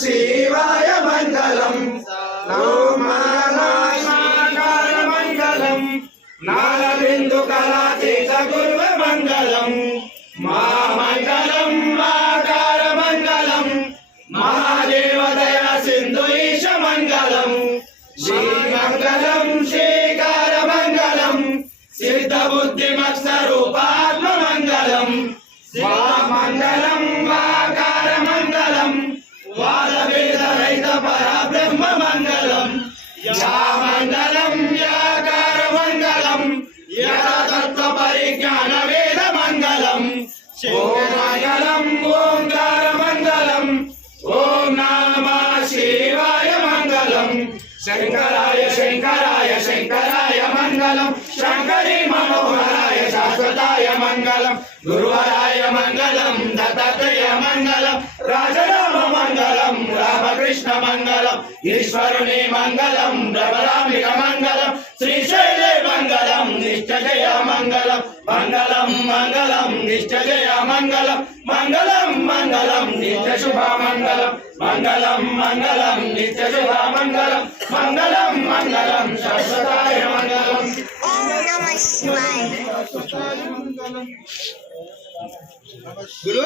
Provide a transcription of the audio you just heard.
शिवाय मंगलम ओम नमः मंगलम नालबिंदु कलातीत गुरु मंगलम महामंगलम माकार मंगलम महादेव दया सिंधु ईश मंगलम श्रीमंगलम श्रीकार मंगलम सिद्ध बुद्धि स्वरूपात्म मंगलम मंगलम माकार मंगलम वाद वेद रहित परब्रह्म मंगलम या मंगलम याकार मंगलम यथा तत्व परिज्ञान वेद मंगलम ओम मंगलम ओंकार मंगलम ओम नमः शिवाय मंगलम शंकराय शंकराय शंकराय मंगलम शंकरी मनोहराय शाश्वताय मंगलम गुरुवराय मंगलम दत्तात्रेय मंगलम राजराम मंगलम रामकृष्ण मंगलम ईश्वरुनि मंगलम रमरामिक मंगलम श्रीशैले मंगलम निष्ठजय मंगलम मंगलम मंगलम निष्ठजय मंगलम मंगलम मंगलम नित्य शुभ मंगलम मंगलम मंगलम नित्य शुभ मंगलम मंगलम मंगलम शाश्वताय मंगलम ओम नमः शिवाय। गुरु